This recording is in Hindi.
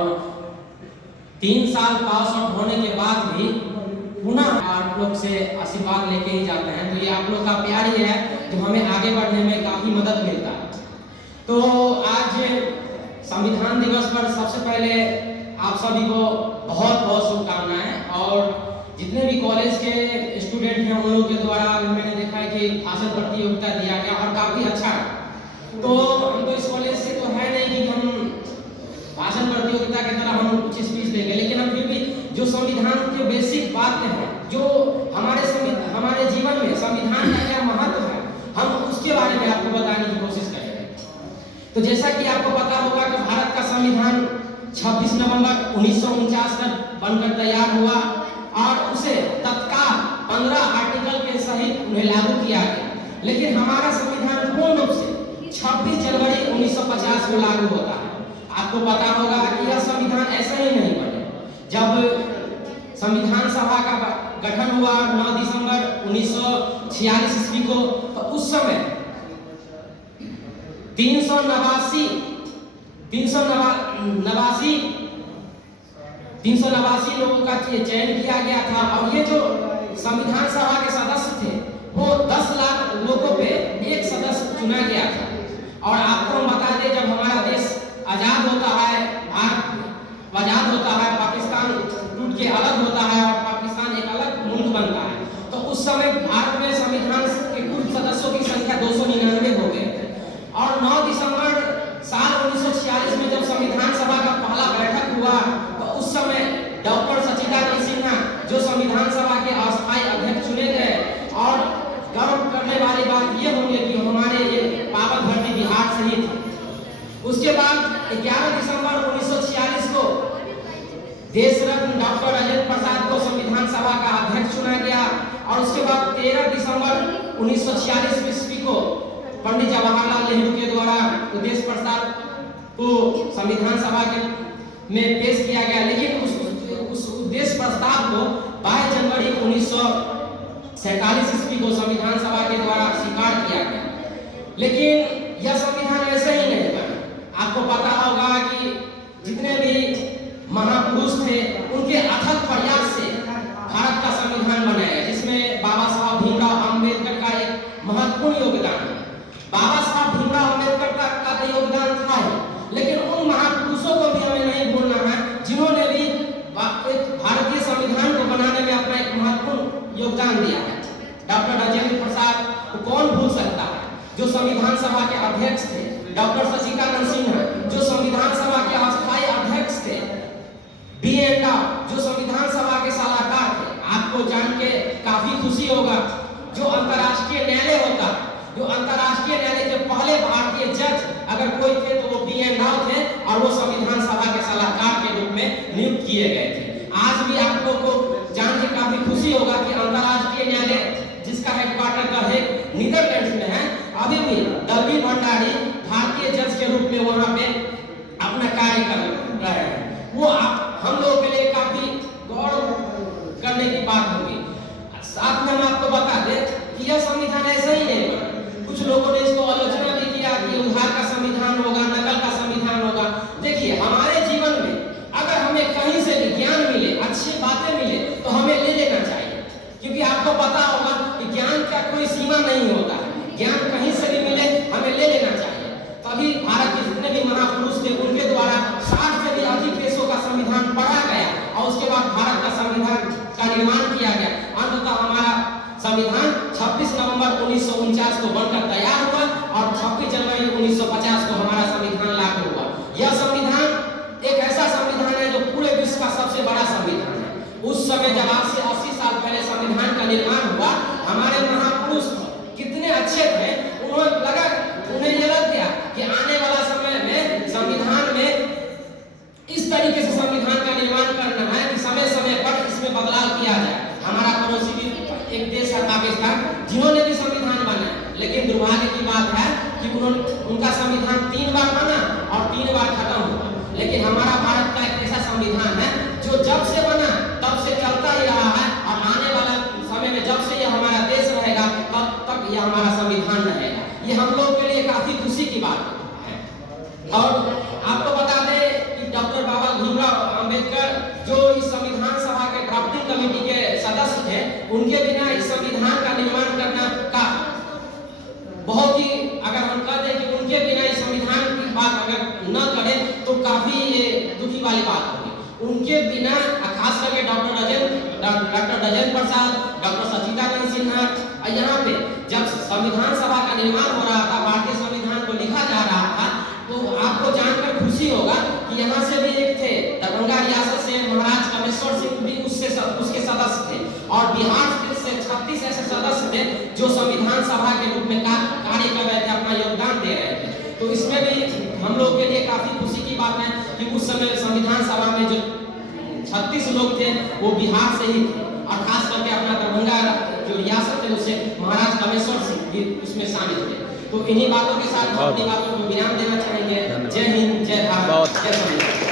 और 3 साल पास आउट होने के बाद भी पुनः आप लोग से आशीर्वाद लेके ही जाते हैं। तो ये आप लोग का प्यार ही है जो हमें आगे बढ़ने में काफ़ी मदद मिलता है। तो आज संविधान दिवस पर सबसे पहले आप सभी को बहुत बहुत शुभकामनाएं। और जितने भी कॉलेज के स्टूडेंट हैं उन लोगों के द्वारा मैंने देखा है कि भाषण प्रतियोगिता दिया गया और काफ़ी अच्छा है। तो हम तो इस कॉलेज से तो है नहीं कि हम भाषण प्रतियोगिता की तरह हम कुछ स्पीच देंगे, लेकिन हम फिर भी जो संविधान के बेसिक बातें हैं, जो हमारे जीवन में संविधान का क्या महत्व है, हम उसके बारे में आपको बताने की कोशिश करेंगे। तो जैसा कि आपको पता होगा कि भारत का संविधान 26 नवंबर 1949 का बनकर तैयार हुआ और उसे तत्काल 15 आर्टिकल के सहित उन्हें लागू किया गया। लेकिन हमारा संविधान पूर्ण रूप से 26 जनवरी 1950 को लागू होता है। आपको पता होगा कि यह संविधान ऐसा ही नहीं बने। जब संविधान सभा का गठन हुआ 9 दिसंबर 1946 ईस्वी को, तो उस समय 389 लोगों का चयन किया गया था। और ये जो संविधान सभा के सदस्य थे वो 10 लाख लोगों पे एक सदस्य चुना गया था। और आपको हम बता दें, जब हमारा देश आजाद होता है, भारत आजाद होता है, पाकिस्तान टूट के अलग होता है और पाकिस्तान एक अलग मुल्क बनता है, तो उस समय भारत में संविधान के कुल सदस्यों की संख्या 299 हो गए थे। और 9 दिसंबर साल 1946 में जब संविधान सभा का पहला बैठक हुआ, तो उस समय डॉक्टर सच्चिदानंद सिन्हा जो संविधान सभा के अस्थायी अध्यक्ष चुने गए। और गर्व करने वाली बात यह होगी कि हमारे ये पावन धरती बिहार से ही थी। उसके बाद 11 दिसंबर 1946 को देश रत्न डॉक्टर राजेंद्र प्रसाद को संविधान सभा का अध्यक्ष चुना गया। और उसके बाद 13 दिसंबर 1946 ईस्वी को पंडित जवाहरलाल नेहरू के द्वारा उद्देश्य प्रस्ताव को संविधान सभा में पेश किया गया। लेकिन उस उद्देश्य प्रस्ताव को 22 जनवरी 1947 ईस्वी को संविधान सभा के द्वारा स्वीकार किया गया। लेकिन यह संविधान ऐसे ही नहीं बना। आपको पता होगा कि जितने भी महापुरुष थे उनके अथक प्रयास से भारत का संविधान बनाया, जिसमें बाबा साहब भीमराव अम्बेडकर का एक महत्वपूर्ण योगदान है। बाबा साहब भीमराव अम्बेडकर का तो योगदान था ही, लेकिन उन महापुरुषों को भी हमें नहीं भूलना है जिन्होंने भी भारतीय संविधान को बनाने में अपना एक महत्वपूर्ण योगदान दिया है। डॉक्टर राजेंद्र प्रसाद को कौन भूल सकता है, जो संविधान सभा के अध्यक्ष थे। डॉक्टर सच्चिदानंद सिन्हा जो संविधान सभा के अस्थायी अध्यक्ष थे। B.N. राव जो संविधान सभा के सलाहकार थे। आपको जान के काफी खुशी होगा, जो अंतर्राष्ट्रीय न्यायालय होता, जो अंतर्राष्ट्रीय न्यायालय के पहले भारतीय जज अगर कोई थे तो वो B.N. राव थे और वो संविधान सभा के सलाहकार के रूप में नियुक्त किए गए थे। आज भी आप लोग को जान के काफी खुशी होगा कि अंतर्राष्ट्रीय न्यायालय जिसका हेडक्वार्टर का है नीदरलैंड्स में है, अभी भी डल्बी भंडारी भारतीय जज के रूप में वहां पे अपना कार्य कर रहे हैं। वो हम लोगों के लिए काफी गौरव करने की बात होगी। साथ में हम आपको बता दें कि यह संविधान ऐसा ही नहीं बना। कुछ लोगों ने इसको आलोचना भी किया कि उधार का संविधान होगा, नकल का संविधान होगा। देखिए, हमारे जीवन में अगर हमें कहीं से भी ज्ञान मिले, अच्छी बातें मिले, तो हमें ले लेना चाहिए, क्योंकि आपको पता होगा कि ज्ञान का कोई सीमा नहीं होता है। ज्ञान कहीं से भी मिले हमें ले लेना चाहिए। तभी भारत के जितने भी महापुरुष थे उनके द्वारा 60 से भी अधिक देशों का संविधान पढ़ा गया और उसके बाद भारत का संविधान का निर्माण किया गया। अंततः हमारा संविधान 26 नवंबर 1949 को बनकर तैयार हुआ और 26 जनवरी 1950 को हमारा संविधान लागू हुआ। यह संविधान एक ऐसा संविधान है जो पूरे विश्व का सबसे बड़ा संविधान है। उस समय जब आज से 80 साल पहले संविधान का निर्माण हुआ, हमारे महापुरुष कितने अच्छे थे। उन्हें ये लग गया कि आने वाला समय में संविधान में इस तरीके से संविधान का निर्माण करना है कि समय समय पर इसमें बदलाव किया जाए। हमारा पड़ोसी भी एक देश है पाकिस्तान, जिन्होंने भी संविधान बनाया, लेकिन दुर्भाग्य की बात है कि उनका संविधान 3 बार बना और 3 बार खत्म हुआ। लेकिन हमारा भारत का एक ऐसा संविधान है जो जब से बना तब से चलता ही रहा है और आने वाला समय में जब से यह हमारा देश रहेगा तब तक यह हमारा संविधान रहेगा। ये हम लोग के लिए काफी खुशी की बात है। और आपको बता दें कि डॉक्टर बाबा भीमराव थे, उनके बिना इस संविधान का निर्माण करना का बहुत ही, अगर हम कह दें कि उनके बिना इस संविधान की बात अगर न करें तो काफी ये दुखी वाली बात होगी। उनके बिना खास करके डॉक्टर राजेंद्र प्रसाद, डॉक्टर सच्चिदानंद सिन्हा, यहाँ पे जब संविधान सभा का निर्माण हो रहा था, भारतीय संविधान को लिखा जा रहा था, तो आपको जानकर खुशी होगा कि यहाँ से भी एक थे, दरभंगा रियासत से महाराज कामेश्वर सिंह भी उसके सदस्य थे, और बिहार से 36 ऐसे सदस्य थे जो संविधान सभा के रूप में कार्य कर रहे थे, अपना योगदान दे रहे थे। तो इसमें भी हम लोग के लिए काफी खुशी की बात है कि उस समय संविधान सभा में जो 36 लोग थे वो बिहार से ही थे, और खास करके अपना दरभंगा जो रियासत है उससे महाराज कामेश्वर सिंह भी उसमें शामिल थे। तो इन्हीं बातों के साथ हम अपनी बातों को विराम देना चाहेंगे। जय हिंद, जय भारत, जय संविधान।